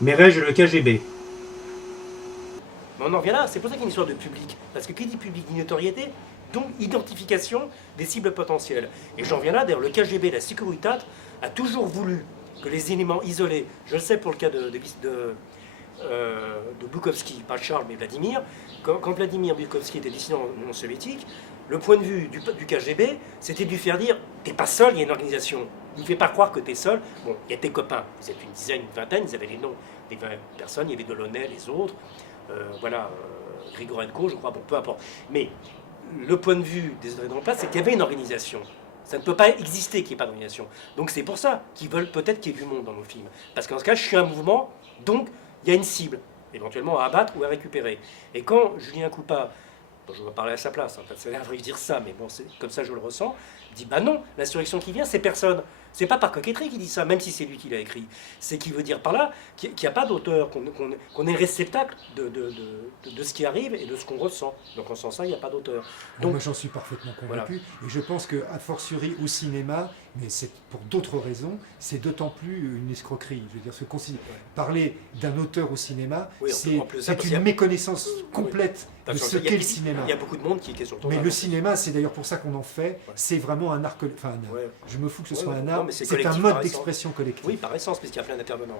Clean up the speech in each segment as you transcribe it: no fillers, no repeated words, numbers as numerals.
Mérège et le KGB. Mais on en revient là, c'est pour ça qu'il y a une histoire de public. Parce que qui dit public dit notoriété, donc identification des cibles potentielles. Et j'en reviens là, d'ailleurs, le KGB, la Securitat, a toujours voulu que les éléments isolés, je le sais pour le cas de Boukowski, pas Charles mais Vladimir, quand Vladimir Boukowski était dissident non soviétique, le point de vue du KGB, c'était de lui faire dire t'es pas seul, il y a une organisation. Ne fais pas croire que t'es seul. Bon, il y a tes copains, vous êtes une dizaine, une vingtaine, ils avaient les noms des 20 personnes, il y avait Delaunay, les autres, Grigorenko, je crois, bon, peu importe. Mais le point de vue des autorités en place, c'est qu'il y avait une organisation. Ça ne peut pas exister qu'il n'y ait pas d'organisation. Donc c'est pour ça qu'ils veulent peut-être qu'il y ait du monde dans nos films. Parce qu'en ce cas, je suis un mouvement, donc il y a une cible, éventuellement à abattre ou à récupérer. Et quand Julien Coupa, bon, je vais parler à sa place, hein, ça va dire ça, mais bon, c'est comme ça je le ressens, dit bah non, l'insurrection qui vient, c'est personne. C'est pas par coquetterie qu'il dit ça, même si c'est lui qui l'a écrit. C'est qu'il veut dire par là qu'il n'y a pas d'auteur, qu'on est le réceptacle de ce qui arrive et de ce qu'on ressent. Donc en ce sens-là, il n'y a pas d'auteur. Donc moi j'en suis parfaitement convaincu, voilà. Et je pense qu'à fortiori au cinéma, mais c'est pour d'autres raisons, c'est d'autant plus une escroquerie. Je veux dire, parler d'un auteur au cinéma, Oui, c'est une méconnaissance complète de ce qu'est le cinéma. Il y a beaucoup de monde qui est sur le tournage. Mais le cinéma, c'est d'ailleurs pour ça qu'on en fait, c'est vraiment un art, je me fous que ce soit un art, c'est un mode d'expression collectif. Oui, par essence, puisqu'il y a plein d'intervenants.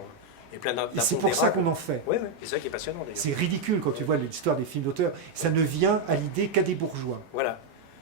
Et c'est pour ça qu'on en fait. Oui, c'est ça qui est passionnant d'ailleurs. C'est ridicule quand tu vois l'histoire des films d'auteur. Ça ne vient à l'idée qu'à des bourgeois. Voilà.